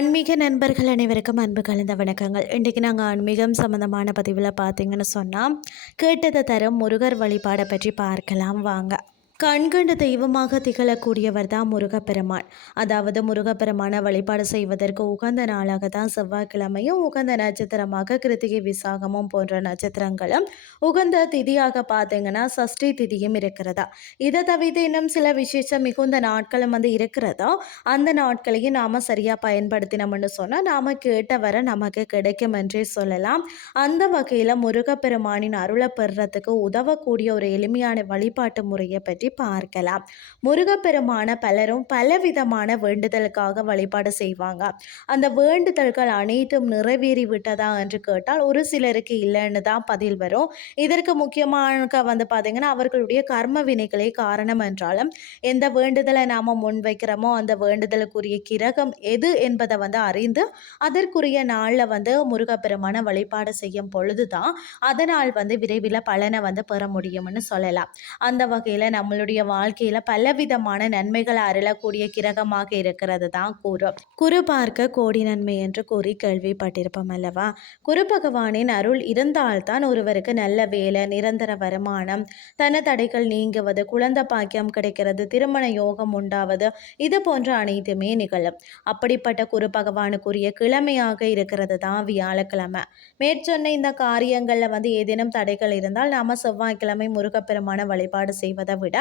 ஆன்மீக நண்பர்கள் அனைவருக்கும் அன்பு கலந்த வணக்கங்கள். இன்றைக்கு நாங்கள் ஆன்மீகம் சம்மந்தமான பதிவில் பார்த்தீங்கன்னு சொன்னால் கேட்டதை தரும் முருகர் வழிபாடை பற்றி பார்க்கலாம். வாங்க. கண்கண்ட தெய்வமாக திகழக்கூடியவர் தான் முருகப்பெருமான். அதாவது முருகப்பெருமானை வழிபாடு செய்வதற்கு உகந்த நாளாக தான் செவ்வாய்க்கிழமையும் உகந்த நட்சத்திரமாக கிருத்திகை விசாகமும் போன்ற நட்சத்திரங்களும் உகந்த திதியாக பார்த்தீங்கன்னா சஷ்டி திதியும் இருக்கிறதா? இதை தவிர்த்து இன்னும் சில விசேஷம் மிகுந்த நாட்களும் வந்து இருக்கிறதா? அந்த நாட்களையும் நாம் சரியாக பயன்படுத்தினோம்னு சொன்னால் நாம் கேட்ட வர நமக்கு கிடைக்கும் என்றே சொல்லலாம். அந்த வகையில் முருகப்பெருமானின் அருளை பெறுறதுக்கு உதவக்கூடிய ஒரு எளிமையான வழிபாட்டு முறையை பற்றி பார்க்கலாம். முருகப்பெருமான பலரும் பலவிதமான வேண்டுதலுக்காக வழிபாடு செய்வாங்க. அந்த வேண்டுதல்கள் அனைத்தும் நிறைவேறி விட்டதா என்று கேட்டால் ஒரு சிலருக்கு இல்லைன்னு தான் பதில் வரும். இதற்கு முக்கியமான வந்து பார்த்தீங்கன்னா அவர்களுடைய கர்ம வினைகளே காரணம் என்றாலும் எந்த வேண்டுதலை நாம் முன்வைக்கிறோமோ அந்த வேண்டுதலுக்குரிய கிரகம் எது என்பதை வந்து அறிந்து அதற்குரிய நாளில் வந்து முருகப்பெருமான வழிபாடு செய்யும் பொழுது தான் அதனால் வந்து விரைவில் பலனை வந்து பெற முடியும்னு சொல்லலாம். அந்த வகையில் நம்மளுடைய நம்மளுடைய வாழ்க்கையில் பலவிதமான நன்மைகளை அருளக்கூடிய கிரகமாக இருக்கிறது தான் குரு. குரு பார்க்க கோடி நன்மை என்று கூறி கேள்விப்பட்டிருப்போம் அல்லவா? குரு பகவானின் அருள் இருந்தால்தான் ஒருவருக்கு நல்ல வேலை நிரந்தர வருமானம் தன தடைகள் நீங்குவது குழந்தை பாக்கியம் கிடைக்கிறது திருமண யோகம் உண்டாவது இது போன்ற அனைத்துமே நிகழும். அப்படிப்பட்ட குரு பகவானுக்குரிய கிழமையாக இருக்கிறது தான் வியாழக்கிழமை. மேற்சொன்ன இந்த காரியங்களில் வந்து ஏதேனும் தடைகள் இருந்தால் நாம செவ்வாய்க்கிழமை முருகப்பெருமான வழிபாடு செய்வதை விட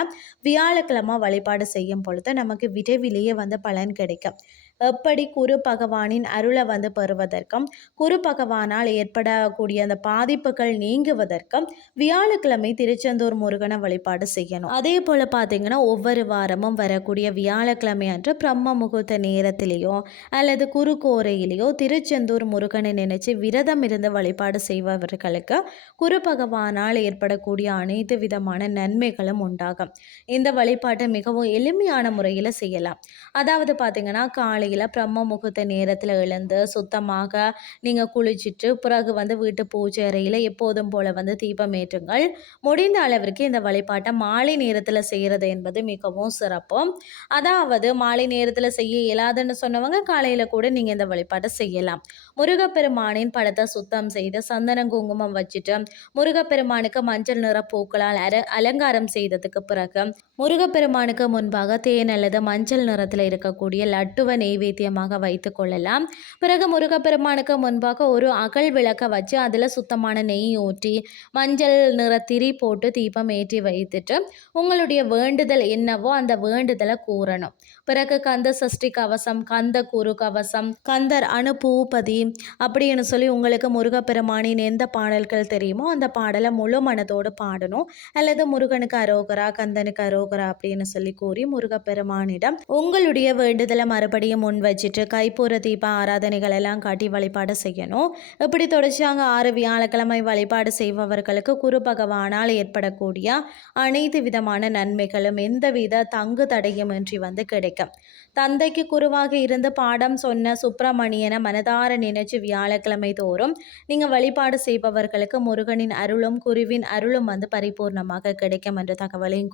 வியாழக்கிழமை வழிபாடு செய்யும் பொழுது நமக்கு விரைவிலேயே வந்து பலன் கிடைக்கும். எப்படி குரு பகவானின் அருளை வந்து பெறுவதற்கும் குரு பகவானால் ஏற்படக்கூடிய அந்த பாதிப்புகள் நீங்குவதற்கும் வியாழக்கிழமை திருச்செந்தூர் முருகனை வழிபாடு செய்யணும். அதே போல் பார்த்தீங்கன்னா ஒவ்வொரு வாரமும் வரக்கூடிய வியாழக்கிழமை அன்று பிரம்ம முகூர்த்த நேரத்திலேயோ அல்லது குரு கோரையிலேயோ திருச்செந்தூர் முருகனை நினைச்சு விரதம் இருந்து வழிபாடு செய்பவர்களுக்கு குரு பகவானால் ஏற்படக்கூடிய அனைத்து விதமான நன்மைகளும் உண்டாகும். இந்த வழிபாட்டை மிகவும் எளிமையான முறையில் செய்யலாம். அதாவது பார்த்தீங்கன்னா காலையில் பிரம்ம முகூர்த்த நேரத்தில் எழுந்து சுத்தமாக நீங்கள் குளிச்சுட்டு பிறகு வந்து வீட்டு பூஜை அறையில் எப்போதும் போல் வந்து தீபம் ஏற்றுங்கள். முடிந்த அளவிற்கு இந்த வழிபாட்டை மாலை நேரத்தில் செய்கிறது என்பது மிகவும் சிறப்பு. அதாவது மாலை நேரத்தில் செய்ய இயலாதுன்னு சொன்னவங்க காலையில் கூட நீங்கள் இந்த வழிபாட்டை செய்யலாம். முருகப்பெருமானின் படத்தை சுத்தம் செய்து சந்தனம் குங்குமம் வச்சுட்டு முருகப்பெருமானுக்கு மஞ்சள் நிற பூக்களால் அர அலங்காரம் செய்ததுக்கு பிறகு முருகப்பெருமானுக்கு முன்பாக தேன் அல்லது மஞ்சள் நிறத்தில் இருக்கக்கூடிய லட்டுவை நெய்வேத்தியமாக வைத்து கொள்ளலாம். பிறகு முருகப்பெருமானுக்கு முன்பாக ஒரு அகல் விளக்க வச்சு அதில் சுத்தமான நெய் ஊற்றி மஞ்சள் நிற திரி போட்டு தீபம் ஏற்றி வைத்துட்டு உங்களுடைய வேண்டுதல் என்னவோ அந்த வேண்டுதலை கூறணும். பிறகு கந்த சஷ்டி கவசம் கந்த குரு கவசம் கந்தர் அணு பூபதி அப்படின்னு சொல்லி உங்களுக்கு முருகப்பெருமானின் எந்த பாடல்கள் தெரியுமோ அந்த பாடலை முழு மனதோடு பாடணும். அல்லது முருகனுக்கு அரோகரா கந்தனுக்கு அரோகரா அப்படின்னு சொல்லி கூறி முருகப்பெருமானிடம் உங்களுடைய வேண்டுதலை மறுபடியும் முன் வச்சுட்டு கைப்பூர தீப ஆராதனைகள் எல்லாம் காட்டி வழிபாடு செய்யணும். இப்படி தொடர்ச்சியாக ஆறு வியாழக்கிழமை வழிபாடு செய்பவர்களுக்கு குரு பகவானால் ஏற்படக்கூடிய அனைத்து விதமான நன்மைகளும் எந்தவித தங்கு தடையுமின்றி வந்து கிடைக்கும். தந்தைக்கு குருவாக இருந்து பாடம் சொன்ன சுப்பிரமணியனை மனதார நினைச்சு வியாழக்கிழமை தோறும் நீங்கள் வழிபாடு செய்பவர்களுக்கு முருகனின் அருளும் குருவின் அருளும் வந்து பரிபூர்ணமாக கிடைக்கும் என்ற தகவலையும்